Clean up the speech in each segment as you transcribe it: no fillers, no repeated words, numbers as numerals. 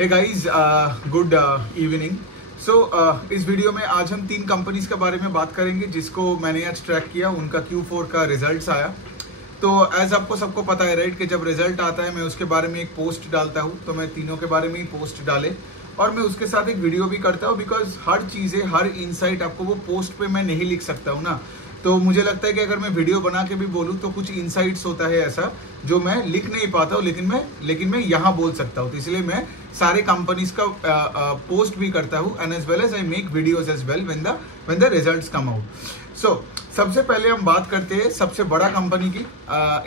हे guys, good evening. इस video में आज हम 3 कंपनीज के बारे में बात करेंगे जिसको मैंने आज ट्रैक किया। उनका Q4 का रिजल्ट्स आया। तो एज आपको सबको पता है राइट कि जब रिजल्ट आता है मैं उसके बारे में एक पोस्ट डालता हूँ। तो मैं तीनों के बारे में ही पोस्ट डाले और मैं उसके साथ एक वीडियो भी करता हूँ, बिकॉज हर चीज़ें हर इनसाइट आपको वो पोस्ट पे मैं नहीं लिख सकता हूँ ना। तो मुझे लगता है कि अगर मैं वीडियो बना के भी बोलूँ तो कुछ इनसाइट्स होता है ऐसा जो मैं लिख नहीं पाता हूँ, लेकिन मैं यहाँ बोल सकता हूँ। तो इसलिए मैं सारे कंपनीज का पोस्ट भी करता हूँ and as well as I make videos as well when the results come out. सबसे पहले हम बात करते हैं सबसे बड़ा कंपनी की।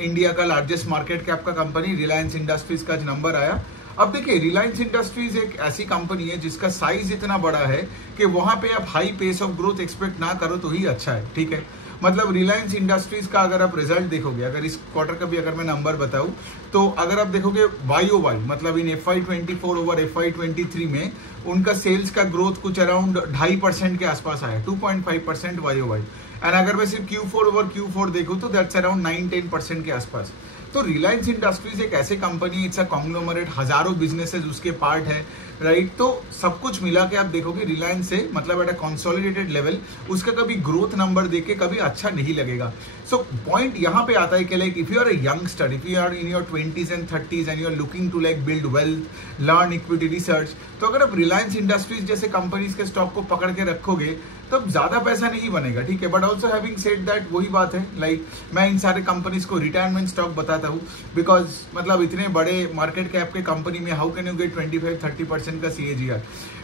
इंडिया का लार्जेस्ट मार्केट कैप का कंपनी रिलायंस इंडस्ट्रीज का नंबर आया। अब देखिए, रिलायंस इंडस्ट्रीज एक ऐसी कंपनी है जिसका साइज इतना बड़ा है कि वहां पे आप high pace of growth expect ना करो तो ही अच्छा है। ठीक है, मतलब रिलायंस इंडस्ट्रीज का अगर आप रिजल्ट देखोगे, अगर इस क्वार्टर का भी अगर मैं नंबर बताऊं, तो अगर आप देखोगे YOY मतलब इन FY24 ओवर FY23 में उनका सेल्स का ग्रोथ कुछ अराउंड 2.5% के आसपास आया, 2.5% YOY। एंड अगर मैं सिर्फ Q4 ओवर Q4 देखूं तो दैट्स अराउंड 9-10% के आसपास। तो रिलायंस इंडस्ट्रीज एक ऐसी कंपनी, इट्स अ कॉन्ग्लोमरेट, हजारों बिजनेसेस उसके पार्ट है राइट। तो सब कुछ मिला के आप देखोगे रिलायंस से मतलब एट अ कंसोलिडेटेड लेवल उसका कभी ग्रोथ नंबर देख के कभी अच्छा नहीं लगेगा। सो पॉइंट यहाँ पे आता है कि like if you are a youngster, if you are in your 20s and 30s and you are looking to like build wealth, learn equity research, तो अगर आप रिलायंस इंडस्ट्रीज जैसे कंपनीज के स्टॉक को पकड़ के रखोगे तो ज्यादा पैसा नहीं बनेगा। ठीक है, but also having said that वही बात है, लाइक मैं इन सारे कंपनीज को रिटायरमेंट स्टॉक बताता हूँ, बिकॉज मतलब इतने बड़े मार्केट कैप के कंपनी में हाउ कैन यू गेट 25-30% का CAGR।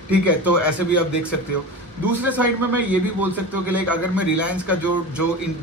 ठीक है, तो ऐसे भी आप देख सकते हो। दूसरे साइड में मैं ये भी बोल सकता हूँ कि लाइक अगर मैं रिलायंस का जो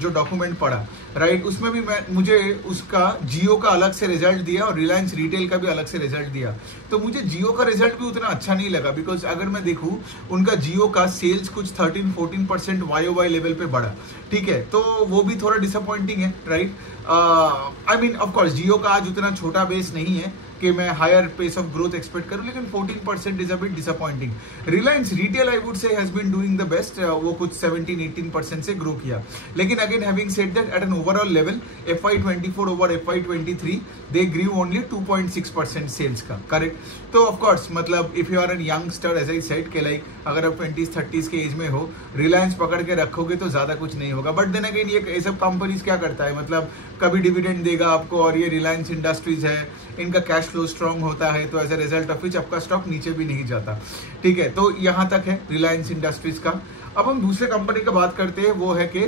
डॉक्यूमेंट पढ़ा राइट, उसमें भी मुझे उसका जियो का अलग से रिजल्ट दिया और रिलायंस रिटेल का भी अलग से रिजल्ट दिया। तो मुझे जियो का रिजल्ट भी उतना अच्छा नहीं लगा, बिकॉज अगर मैं देखूं उनका जियो का सेल्स कुछ 13-14% YOY लेवल पे बढ़ा। ठीक है, तो वो भी थोड़ा डिसअपॉइंटिंग है right. I mean of course Jio का आज उतना छोटा बेस नहीं है कि मैं higher pace of growth expect करूं, लेकिन 14% is a bit disappointing. Reliance Retail I would say has been doing the best, वो कुछ 17-18% से ग्रो किया। लेकिन again having said that at an overall level FY24 over FY23 they grew only 2.6% sales का, correct. तो of course मतलब if you are an youngster as I said के like अगर आप 20s-30s के एज में हो, रिलायंस पकड़ के रखोगे तो ज्यादा कुछ नहीं होगा। बट देन अगेन ये सब कंपनीज क्या करता है, मतलब कभी डिविडेंड देगा आपको, और ये रिलायंस इंडस्ट्रीज है, इनका कैश फ्लो स्ट्रांग होता है, तो as a result of which आपका स्टॉक नीचे भी नहीं जाता। ठीक है, तो यहां तक है रिलायंस इंडस्ट्रीज का। अब हम दूसरे कंपनी का बात करते हैं, वो है कि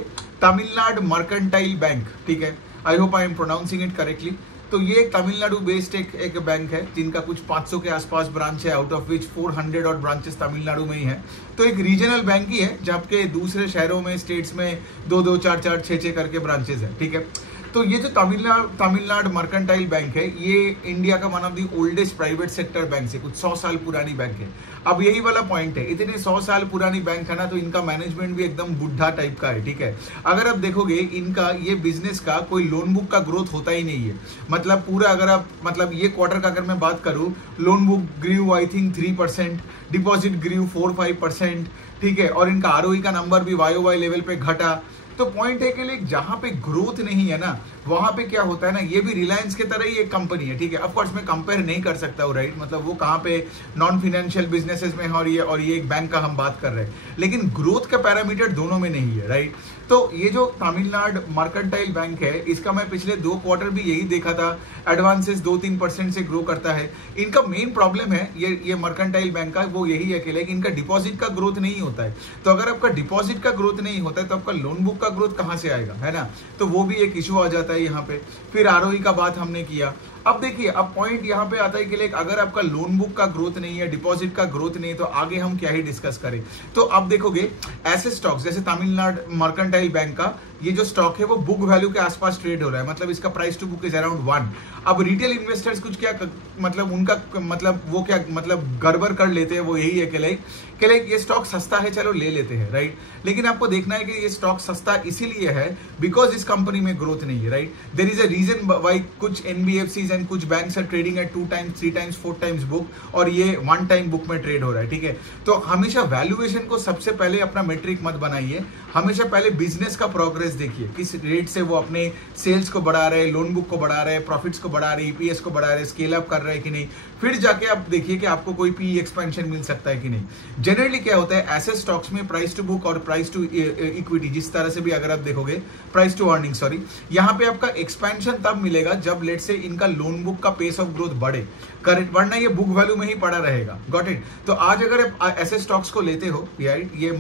तमिलनाडु मर्केंटाइल बैंक। ठीक है, I hope I am pronouncing it correctly. तो ये तमिलनाडु बेस्ड एक बैंक है जिनका कुछ 500 के आसपास ब्रांच है, आउट ऑफ विच 400 और ब्रांचेस तमिलनाडु में ही है। तो एक रीजनल बैंक ही है, जबकि दूसरे शहरों में, स्टेट्स में 2-2, 4-4, 6-6 करके ब्रांचेस है। ठीक है, तो ये जो तमिलनाडु मर्केंटाइल बैंक है, ये इंडिया का one of the oldest private sector bank है, कुछ 100 साल पुरानी बैंक है। अब यही वाला पॉइंट है, इतने 100 साल पुरानी बैंक है ना, तो इनका मैनेजमेंट भी एकदम बुढ़ा टाइप का है। ठीक है, अगर आप देखोगे इनका ये बिजनेस का कोई लोन बुक का ग्रोथ होता ही नहीं है। मतलब पूरा अगर आप मतलब ये क्वार्टर का अगर मैं बात करूं, loan book grew I think 3%, deposit grew 4-5%। ठीक है, और इनका ROE का नंबर भी YOY लेवल पे घटा। तो पॉइंट है कि लाइक जहां पे ग्रोथ नहीं है ना, वहां पे क्या होता है ना, ये भी रिलायंस के तरह ही एक कंपनी है। ठीक है, ऑफ कोर्स मैं कंपेयर नहीं कर सकता हूँ राइट, मतलब वो कहाँ पे नॉन फाइनेंशियल बिजनेसेस में है और ये एक बैंक का हम बात कर रहे हैं, लेकिन ग्रोथ का पैरामीटर दोनों में नहीं है राइट। तो ये जो तमिलनाडु मर्केंटाइल बैंक है, इसका मैं पिछले 2 क्वार्टर भी यही देखा था, एडवांसेस 2-3% से ग्रो करता है। इनका मेन प्रॉब्लम है ये मर्केंटाइल बैंक का, वो यही है कि लाइक इनका डिपॉजिट का ग्रोथ नहीं होता है। तो अगर आपका डिपॉजिट का ग्रोथ नहीं होता है तो आपका लोन बुक का ग्रोथ कहां से आएगा, है ना। तो वो भी एक इशू आ जाता है यहाँ पे। फिर ROE का बात हमने किया। अब देखिए, अब पॉइंट यहाँ पे आता है कि लाइक अगर आपका लोन बुक का ग्रोथ नहीं है, डिपॉजिट का ग्रोथ नहीं है, तो आगे हम क्या ही डिस्कस करें। तो अब देखोगे ऐसे स्टॉक्स जैसे तमिलनाडु मर्केंटाइल बैंक का ये जो स्टॉक है वो बुक वैल्यू के आसपास ट्रेड हो रहा है, मतलब इसका price to book is around 1। अब रिटेल इन्वेस्टर्स कुछ क्या मतलब उनका मतलब वो क्या मतलब गड़बड़ कर लेते हैं, वो यही है कि लाइक ये स्टॉक सस्ता है, चलो ले लेते हैं राइट। लेकिन आपको देखना है कि ये स्टॉक सस्ता इसीलिए है बिकॉज इस कंपनी में ग्रोथ नहीं है right. There is a reason why कुछ NBFCs NBFCs एंड कुछ banks are trading at 2 times 3 times 4 times book और ये 1 time बुक में ट्रेड हो रहा है, ठीक है। तो हमेशा वैल्यूएशन को सबसे पहले अपना मेट्रिक मत बनाइए, हमेशा पहले बिजनेस का प्रोग्रेस देखिए, किस रेट से वो अपने सेल्स को बढ़ा रहे हैं, लोन बुक को बढ़ा रहे हैं, प्रॉफिट्स को बढ़ा रहे हैं, EPS को बढ़ा रहे हैं, स्केल अप कर रहे हैं कि नहीं, फिर जाके आप देखिए कि आपको कोई PE एक्सपेंशन मिल सकता है कि नहीं। जनरली क्या होता है ऐसे स्टॉक्स में प्राइस टू बुक और प्राइस टू इक्विटी, जिस तरह से भी अगर आप देखोगे प्राइस टू अर्निंग सॉरी, यहाँ पे आपका एक्सपेंशन तब मिलेगा जब लेट से इनका लोन बुक का पेस ऑफ ग्रोथ बढ़े, करेक्ट, वरना ये बुक वैल्यू में ही पड़ा रहेगा, गॉट इट। तो आज अगर आप ऐसे स्टॉक्स को लेते हो, राइट, ये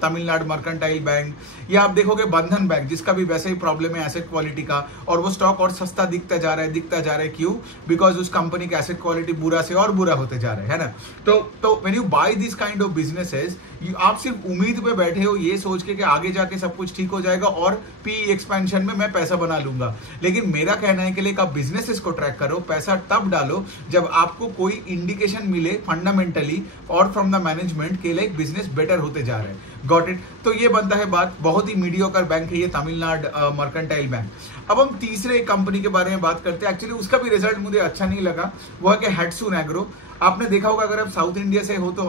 तमिलनाडु मर्केंटाइल बैंक या आप देखोगे बंधन बैंक, जिसका भी वैसे ही प्रॉब्लम है एसेट क्वालिटी का, और वो स्टॉक और सस्ता दिखता जा रहा है, क्यों? बिकॉज उस कंपनी का एसेट क्वालिटी बुरा से और बुरा होते जा रहे हैं, है ना। तो when you buy this kind of businesses, आप सिर्फ उम्मीद में बैठे हो ये सोच के कि आगे जाके सब कुछ ठीक हो जाएगा और PE एक्सपेंशन में मैं पैसा बना लूंगा। लेकिन मेरा कहना है कि आप बिजनेसेस को ट्रैक करो, पैसा तब डालो जब आपको कोई इंडिकेशन मिले फंडामेंटली और फ्रॉम द मैनेजमेंट के लाइक बिजनेस बेटर होते जा रहे हैं, गॉट इट। तो ये बनता है बात, बहुत ही मीडियोकर बैंक है ये तमिलनाडु मर्केंटाइल बैंक। अब हम तीसरे कंपनी के बारे में बात करते हैं, एक्चुअली उसका भी रिजल्ट मुझे अच्छा नहीं लगा, वो है कि हैट्सुन एग्रो। आपने देखा होगा अगर आप साउथ इंडिया से हो तो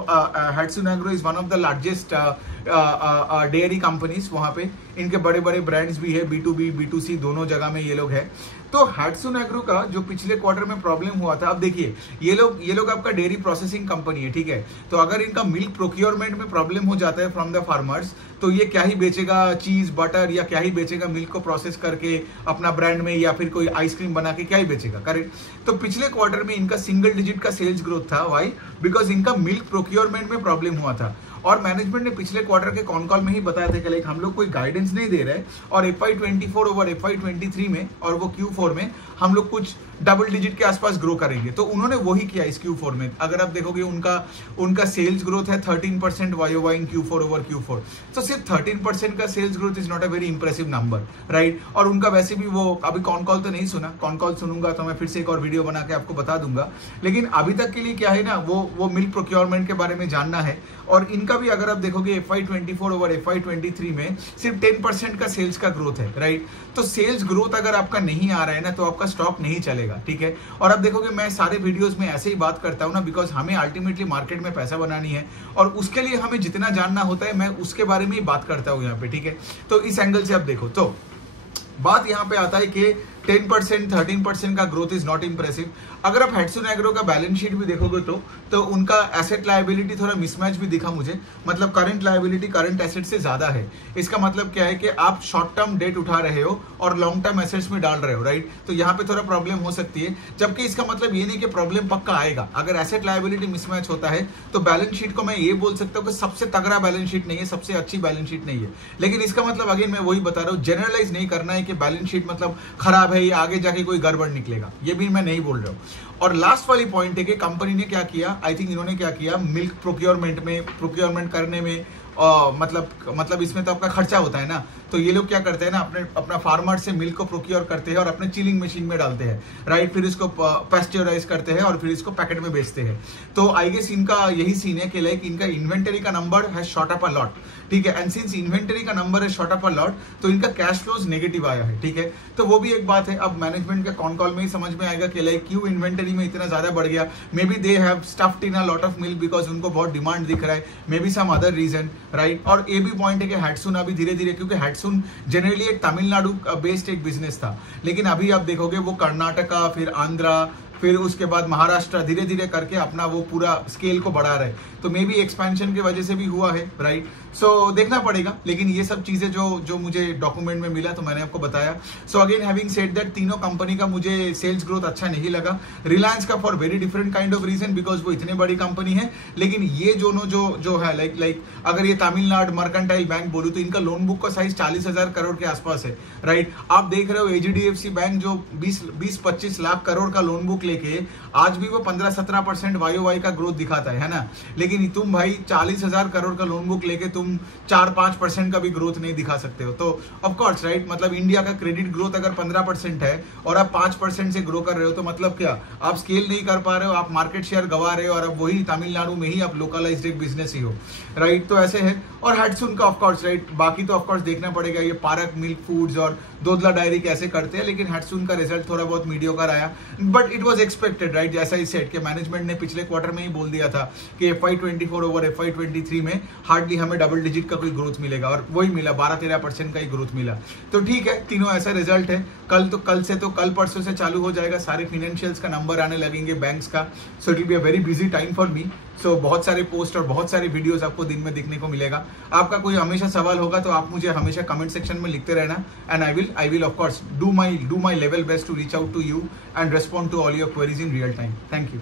Hatsun Agro is one of the largest dairy companies, वहां पे इनके बड़े बड़े ब्रांड्स भी है, B2B B2C दोनों जगह में ये लोग है। तो हैट्सुन एग्रो का जो पिछले क्वार्टर में प्रॉब्लम हुआ था, अब देखिए ये लोग आपका डेयरी प्रोसेसिंग कंपनी है, ठीक है। तो अगर इनका मिल्क प्रोक्योरमेंट में प्रॉब्लम हो जाता है फ्रॉम द फार्मर्स, तो ये क्या ही बेचेगा चीज बटर, या क्या ही बेचेगा मिल्क को प्रोसेस करके अपना ब्रांड में, या फिर कोई आइसक्रीम बना के क्या ही बेचेगा, करेक्ट। तो पिछले क्वार्टर में इनका सिंगल डिजिट का सेल्स ग्रोथ था, वाई? बिकॉज इनका मिल्क प्रोक्योरमेंट में प्रॉब्लम हुआ था, और मैनेजमेंट ने पिछले क्वार्टर के कॉन कॉल में ही बताया था कि लाइक हम लोग कोई गाइडेंस नहीं दे रहे, और FY24 ओवर FY23 में और वो Q4 में हम लोग कुछ डबल डिजिट के आसपास ग्रो करेंगे। तो उन्होंने वही किया इस Q4 में। अगर आप देखोगे उनका सेल्स ग्रोथ है 13% YOY इन Q4 ओवर Q4। तो सिर्फ 13% का sales growth is not a very impressive number, right. और उनका वैसे भी वो अभी कॉन कॉल तो नहीं सुना, कॉन कॉल सुनूंगा तो मैं फिर से एक और वीडियो बना के आपको बता दूंगा। लेकिन अभी तक के लिए क्या है ना, वो मिल्क प्रोक्योरमेंट के बारे में जानना है। और इनका भी अगर आप देखोगे FY24 ओवर FY23 में सिर्फ 10% का सेल्स का ग्रोथ है, राइट। तो सेल्स ग्रोथ अगर आपका नहीं आ रहा है ना, तो आपका स्टॉक नहीं चलेगा, ठीक है। और आप देखोगे मैं सारे वीडियोस में ऐसे ही बात करता हूं ना, बिकॉज हमें अल्टीमेटली मार्केट में पैसा बनानी है, और उसके लिए हमें जितना जानना होता है मैं उसके बारे में ही बात करता हूं यहाँ पे, ठीक है। तो इस एंगल से आप देखो तो बात यहाँ पे आता है कि 10% 13% का ग्रोथ इज नॉट इंप्रेसिव। अगर आप हैट्सुन एग्रो का बैलेंस शीट भी देखोगे तो उनका एसेट लायबिलिटी थोड़ा मिसमैच भी दिखा मुझे, मतलब करंट लायबिलिटी करंट एसेट से ज्यादा है। इसका मतलब क्या है कि आप शॉर्ट टर्म डेट उठा रहे हो और लॉन्ग टर्म एसेट्स में डाल रहे हो, राइट। तो यहाँ पे थोड़ा प्रॉब्लम हो सकती है, जबकि इसका मतलब ये नहीं कि प्रॉब्लम पक्का आएगा। अगर एसेट लायबिलिटी मिसमैच होता है तो बैलेंस शीट को मैं ये बोल सकता हूँ कि सबसे तगड़ा बैलेंस शीट नहीं है, सबसे अच्छी बैलेंस शीट नहीं है। लेकिन इसका मतलब अगेन मैं वही बता रहा हूँ, जनरलाइज नहीं करना है कि बैलेंस शीट मतलब खराब है, ये आगे जाके कोई गड़बड़ निकलेगा, ये भी मैं नहीं बोल रहा हूँ। और लास्ट वाली पॉइंट है कि कंपनी ने क्या किया, आई थिंक इन्होंने क्या किया, मिल्क प्रोक्योरमेंट करने में मतलब इसमें तो आपका खर्चा होता है ना, तो ये लोग क्या करते हैं ना, अपना फार्मर से मिल्क को प्रोक्योर करते हैं और अपने चिलिंग मशीन में डालते हैं, राइट। फिर इसको पेस्चराइज करते हैं और फिर इसको पैकेट में बेचते हैं। तो आई गेस इनका यही सीन है कि लाइक इनका इन्वेंटरी का number has shot up a lot, ठीक है। एंड सिंस इन्वेंटरी का नंबर है शॉट अप अ लॉट, तो इनका कैश फ्लोज नेगेटिव आया है, ठीक है। तो वो भी एक बात है। अब मैनेजमेंट के कॉन कॉल में ही समझ में आएगा कि लाइक क्यों इन्वेंटरी में इतना ज्यादा बढ़ गया। Maybe they have stuffed in a lot of milk because उनको बहुत डिमांड दिख रहा है, maybe some other reason, right. और ये भी पॉइंट है कि हैट्सुन अभी धीरे धीरे, क्योंकि हैट्सुन जनरली एक तमिलनाडु बेस्ड एक बिजनेस था, लेकिन अभी आप देखोगे वो कर्नाटका, फिर आंध्रा, फिर उसके बाद महाराष्ट्र, धीरे धीरे करके अपना वो पूरा स्केल को बढ़ा रहे। तो मे बी एक्सपेंशन की वजह से भी हुआ है, राइट। सो देखना पड़ेगा, लेकिन ये सब चीजें जो मुझे डॉक्यूमेंट में मिला तो मैंने आपको बताया। So again having said that, तीनों कंपनी का मुझे सेल्स ग्रोथ अच्छा नहीं लगा। रिलायंस का for very different kind of reason, because वो इतनी बड़ी कंपनी है। लेकिन ये दोनों जो है लाइक अगर ये तमिलनाडु मर्केंटाइल बैंक बोलूं तो इनका लोन बुक का साइज 40,000 करोड़ के आसपास है, राइट। आप देख रहे हो HDFC बैंक जो 20-25 लाख करोड़ का लोन बुक लेके आज भी वो 15-17% YOY का ग्रोथ दिखाता है ना। लेकिन तुम भाई 40,000 करोड़ का लोन बुक लेके तुम 4-5% का भी ग्रोथ नहीं दिखा सकते हो। तो ऑफकोर्स राइट, मतलब इंडिया का क्रेडिट ग्रोथ अगर 15% है और आप 5% से ग्रो कर रहे हो तो मतलब क्या, आप स्केल नहीं कर पा रहे हो, आप मार्केट शेयर गवा रहे हो, और अब वही तमिलनाडु में ही आप लोकलाइज्ड एक बिजनेस ही हो, राइट। तो ऐसे है। और हैट्सुन का ऑफकोर्स राइट, बाकी तो ऑफकोर्स देखना पड़ेगा ये पारक मिल्क फूड्स और दोदला डायरी कैसे करते हैं, लेकिन हैट्सुन का रिजल्ट थोड़ा बहुत मीडियोकर आया, but it was expected right. जैसा ही सेट के मैनेजमेंट ने पिछले क्वार्टर में ही बोल दिया था कि FY24 ओवर FY23 में हार्डली हमें डबल डिजिट का कोई ग्रोथ मिलेगा, और वही मिला, 12-13% का ही ग्रोथ मिला। तो ठीक है, तीनों ऐसा रिजल्ट है। कल परसों से चालू हो जाएगा, सारे फिनेंशियल्स का नंबर आने लगेंगे बैंक्स का। So it will be a very busy time for me. So बहुत सारे पोस्ट और बहुत सारे वीडियोस आपको दिन में दिखने को मिलेगा। आपका कोई हमेशा सवाल होगा तो आप मुझे हमेशा कमेंट सेक्शन में लिखते रहना, and I will of course do my level best to reach out to you and respond to all your queries in real time. Thank you.